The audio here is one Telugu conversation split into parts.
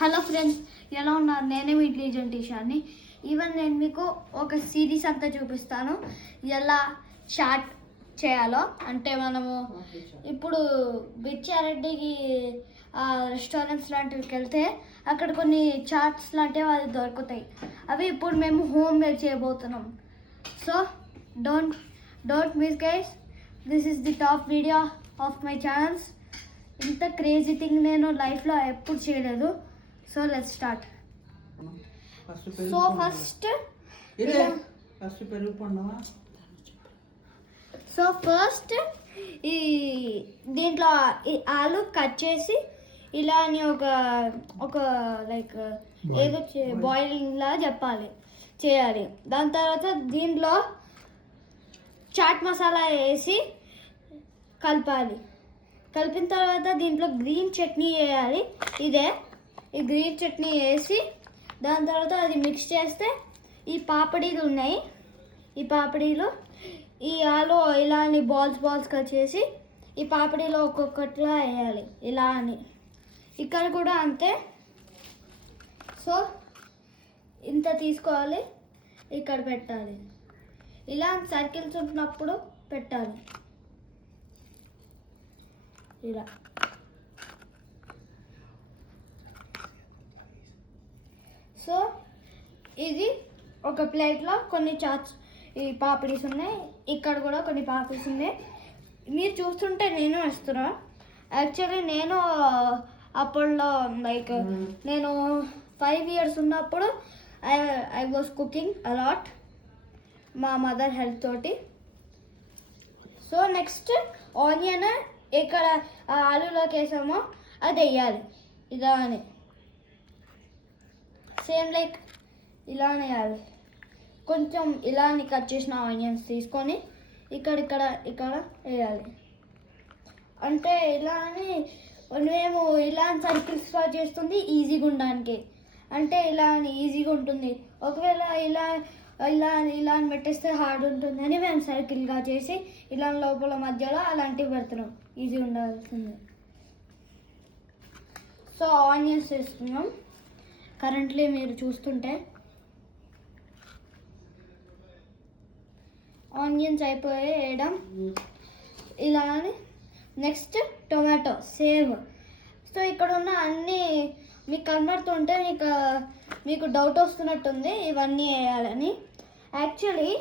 హలో ఫ్రెండ్స్, ఎలా ఉన్నారు? నేనే మీ ఇంటెలిజెంట్ టీషాని. ఈవెన్ నేను మీకు ఒక సిరీస్ అంతా చూపిస్తాను ఎలా చాట్ చేయాలో. అంటే మనము ఇప్పుడు బిచ్చారెడ్డికి రెస్టారెంట్స్ లాంటివికి వెళ్తే అక్కడ కొన్ని చాట్స్ లాంటివి అది దొరుకుతాయి. అవి ఇప్పుడు మేము హోమ్ మేడ్ చేయబోతున్నాం. So don't miss guys, this is the top video of my channels. ఇంత క్రేజీ థింగ్ నేను లైఫ్లో ఎప్పుడు చేయలేదు. So let's start. So first ఈ దీంట్లో ఈ ఆలు కట్ చేసి ఇలా అని ఒక లైక్ ఏదో బాయిలింగ్ లా చేయాలి. దాని తర్వాత దీంట్లో చాట్ మసాలా వేసి కలపాలి. కలిపిన తర్వాత దీంట్లో గ్రీన్ చట్నీ వేయాలి. ఈ గ్రీన్ చట్నీ వేసి దాని తర్వాత అది మిక్స్ చేస్తే ఈ పాపడీలు ఉన్నాయి. ఈ పాపడీలు ఈ ఆలు ఇలా అని బాల్స్గా చేసి ఈ పాపడీలో ఒక్కొక్కటిలా వేయాలి ఇలా అని. ఇక్కడ కూడా అంతే. సో ఇంత తీసుకోవాలి, ఇక్కడ పెట్టాలి. ఇలా సర్కిల్స్ ఉన్నప్పుడు పెట్టాలి ఇలా. సో ఇది ఒక ప్లేట్లో కొన్ని చాట్స్ ఈ పాపడీస్ ఉన్నాయి. ఇక్కడ కూడా కొన్ని పాపడీస్ ఉన్నాయి. మీరు చూస్తుంటే నేను వేస్తున్నా. యాక్చువల్లీ నేను అప్పట్లో లైక్ నేను 5 years ఉన్నప్పుడు ఐ వాజ్ కుకింగ్ అలాట్ మా మదర్ హెల్ప్ తోటి. సో నెక్స్ట్ ఆనియన్ ఇక్కడ ఆలులోకి వేసామో అది వేయాలి ఇలా అని. సేమ్ లైక్ ఇలానే వేయాలి. కొంచెం ఇలాని కట్ చేసిన ఆనియన్స్ తీసుకొని ఇక్కడ వేయాలి. అంటే ఇలా అని మేము ఇలా సర్కిల్స్గా చేస్తుంది ఈజీగా ఉండడానికి. అంటే ఇలా అని ఈజీగా ఉంటుంది. ఒకవేళ ఇలా అని పెట్టేస్తే హార్డ్ ఉంటుంది అని మేము సర్కిల్గా చేసి ఇలా లోపల మధ్యలో అలాంటివి పెడుతున్నాం, ఈజీ ఉండాల్సింది. సో ఆనియన్స్ వేస్తున్నాం. కరెంట్లీ మీరు చూస్తుంటే ఆనియన్స్ అయిపోయి వేయడం ఇలా అని. Next tomato same. సో ఇక్కడ ఉన్న అన్నీ మీకు కనబడుతుంటే మీకు డౌట్ వస్తున్నట్టుంది ఇవన్నీ వేయాలని. యాక్చువల్లీ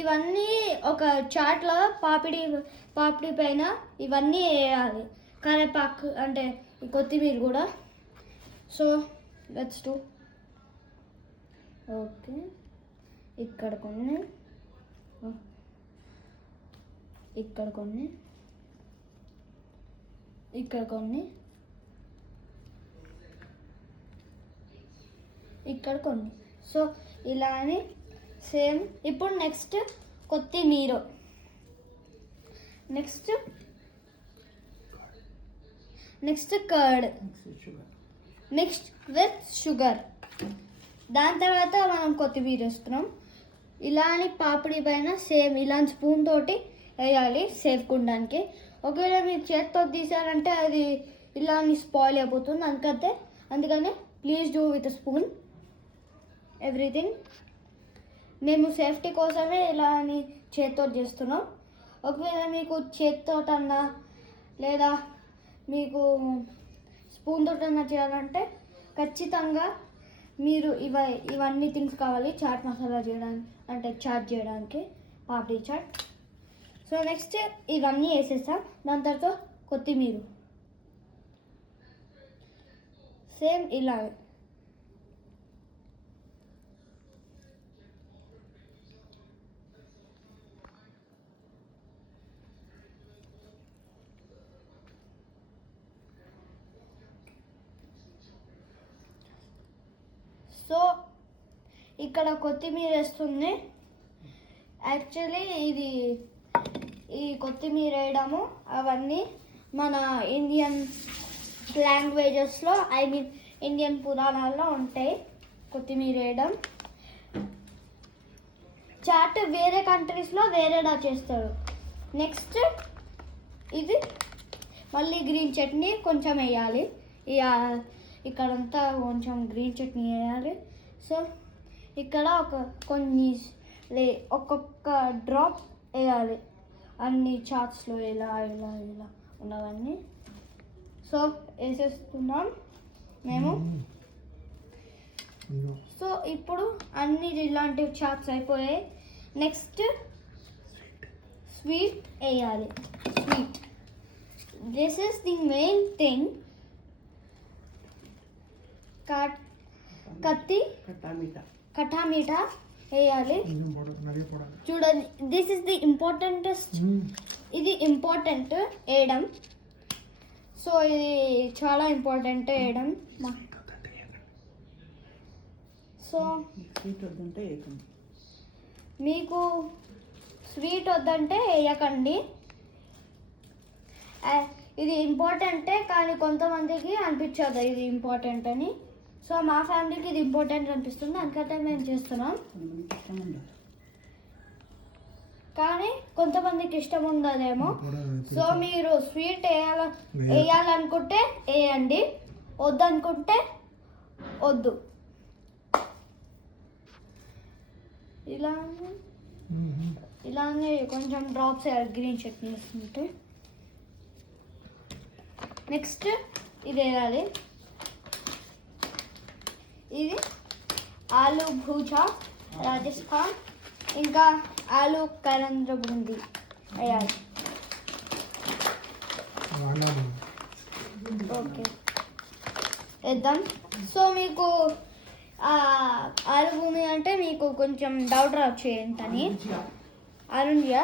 ఇవన్నీ ఒక చాట్లో పాపిడి పైన ఇవన్నీ వేయాలి. కరివేపాకు అంటే కొత్తిమీర కూడా. So let's do. ఓకే, ఇక్కడ కొన్ని ఇక్కడ కొన్ని ఇక్కడ కొన్ని. సో ఇలా అని సేమ్. ఇప్పుడు నెక్స్ట్ కొత్తిమీర, next curd, next with sugar. దాని తర్వాత మనం కొత్తిమీర వేస్తున్నాం. ఇలా అని పాపిడి పైన సేమ్ ఇలా స్పూన్ తోటి వేయాలి సేపుకోవడానికి. ఒకవేళ మీరు చేతితో తీసారంటే అది ఇలా అని స్పాయిల్ అయిపోతుంది. అందుకనే please do with spoon everything. మేము సేఫ్టీ కోసమే ఇలా అని చేతితో చేస్తున్నాం. ఒకవేళ మీకు చేతితోటన్నా లేదా మీకు స్పూన్ తోటన్నా చేయాలంటే ఖచ్చితంగా మీరు ఇవన్నీ థింగ్స్ కావాలి చాట్ మసాలా చేయడానికి, అంటే చాట్ చేయడానికి పాపిడి చాట్. సో నెక్స్ట్ ఇవన్నీ వేసేస్తాం. దాని తర్వాత కొత్తిమీర సేమ్ ఇలా. సో ఇక్కడ కొత్తిమీర వేస్తుంది. యాక్చువల్లీ ఈ కొత్తిమీర వేయడము అవన్నీ మన ఇండియన్ లాంగ్వేజెస్లో ఇండియన్ పురాణాల్లో ఉంటాయి కొత్తిమీర వేయడం. చాట్ వేరే కంట్రీస్లో వేరేలా చేస్తారు. నెక్స్ట్ ఇది మళ్ళీ గ్రీన్ చట్నీ కొంచెం వేయాలి. ఇక్కడంతా కొంచెం గ్రీన్ చట్నీ వేయాలి. సో ఇక్కడ ఒక్కొక్క డ్రాప్ వేయాలి అన్ని చాట్స్లో, ఇలా ఇలా ఇలా ఉన్నవన్నీ. సో వేసేస్తున్నాం మేము. సో ఇప్పుడు అన్ని ఇలాంటి చాట్స్ అయిపోయాయి. నెక్స్ట్ స్వీట్ వేయాలి. Sweet, this is the main thing. కట్టా మీఠా వేయాలి. చూడండి, దిస్ ఇస్ ది ఇంపార్టెంటెస్ట్. ఇది ఇంపార్టెంట్ వేయడం. సో ఇది చాలా ఇంపార్టెంట్ వేయడం. సో మీకు స్వీట్ వద్దంటే వేయకండి. ఇది ఇంపార్టెంటే, కానీ కొంతమందికి అనిపించదు ఇది ఇంపార్టెంట్ అని. సో మా ఫ్యామిలీకి ఇది ఇంపార్టెంట్ అనిపిస్తుంది, అందుకంటే మేము చేస్తున్నాం. కానీ కొంతమందికి ఇష్టం ఉండదేమో. సో మీరు స్వీట్ వేయాలనుకుంటే వేయండి, వద్దనుకుంటే వద్దు. ఇలానే కొంచెం డ్రాప్స్ వేయాలి గ్రీన్ చట్నీ వేస్తుంటే. నెక్స్ట్ ఇది వేయాలి. ఇది ఆలు భూజా రాజస్థాన్, ఇంకా ఆలు కరంద్ర బూందీ వేయాలి. ఓకే వేద్దాం. సో మీకు ఆలు బూందీ అంటే మీకు కొంచెం డౌట్ రావచ్చు ఏంటని. ఆలుండియా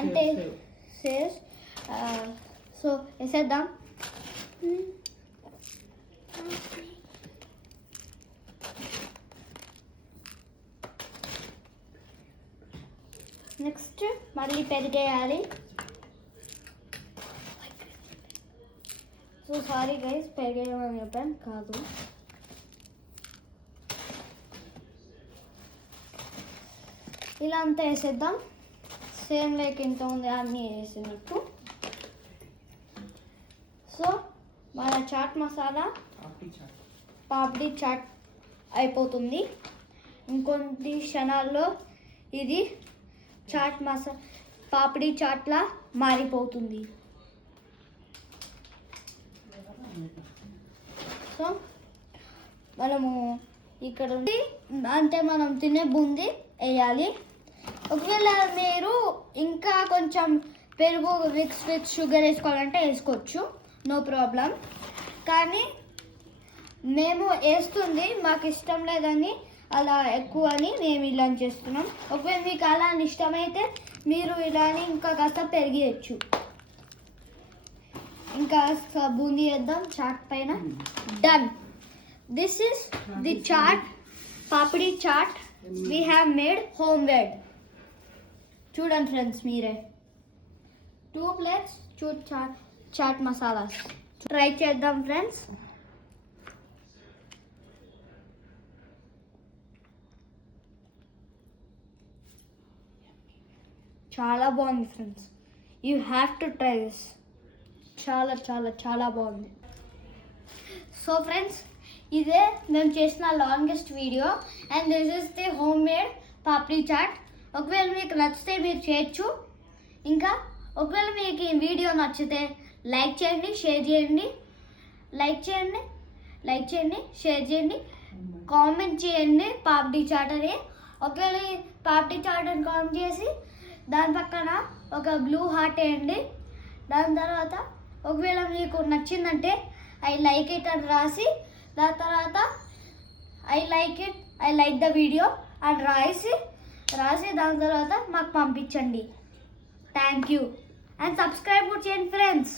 అంటే సేస్. సో వేసేద్దాం. నెక్స్ట్ మళ్ళీ పెరిగేయాలి. సో సారీ గైస్, పెరిగేయమని చెప్పాను కాదు. ఇలా అంతా వేసేద్దాం, సేమ్ లైక్ ఇంతకుముందు అన్నీ వేసినట్టు. సో మన చాట్ మసాలా పాపడి చాట్ అయిపోతుంది. ఇంకొన్ని క్షణాల్లో ఇది చాట్ మసాలా పాపడి చాట్లా మారిపోతుంది. సో మనము ఇక్కడ అంటే మనం తినే బూందీ వేయాలి. ఒకవేళ మీరు ఇంకా కొంచెం పెరుగు మిక్స్ విత్ షుగర్ వేసుకోవాలంటే వేసుకోవచ్చు, నో ప్రాబ్లం. కానీ మేము వేస్తుంది మాకు ఇష్టం లేదని అలా ఎక్కువ అని మేము ఇలా చేస్తున్నాం. ఒకవేళ మీకు అలా ఇష్టమైతే మీరు ఇలాని ఇంకా కాస్త పెరిగేయచ్చు. ఇంకా బూందీ వేద్దాం చాట్ పైన. Done. This is the chaat, papdi chaat we have made homemade. చూడండి ఫ్రెండ్స్ మీరే. 2 plates చాట్ మసాలాస్ ట్రై చేద్దాం ఫ్రెండ్స్. చాలా బాగుంది friends, you have to try this. చాలా చాలా చాలా బాగుంది. సో ఫ్రెండ్స్, ఇదే మేము చేసిన longest video and this is the homemade papdi chaat. ఒకవేళ మీకు నచ్చితే మీరు చేయొచ్చు. ఇంకా ఒకవేళ మీకు ఈ వీడియో నచ్చితే లైక్ చేయండి, షేర్ చేయండి, షేర్ చేయండి, కామెంట్ చేయండి పాపడి చాట్ అని. ఒకవేళ పాపడి చాట్ అని కామెంట్ చేసి దాని పక్కన ఒక బ్లూ హార్ట్ వేయండి. దాని తర్వాత ఒకవేళ మీకు నచ్చిందంటే ఐ లైక్ ఇట్ అని రాసి, దాని తర్వాత ఐ లైక్ ద వీడియో అని రాసి దాని తర్వాత మాకు పంపించండి. థ్యాంక్ యూ అండ్ సబ్స్క్రైబ్ కూడా చేయండి ఫ్రెండ్స్.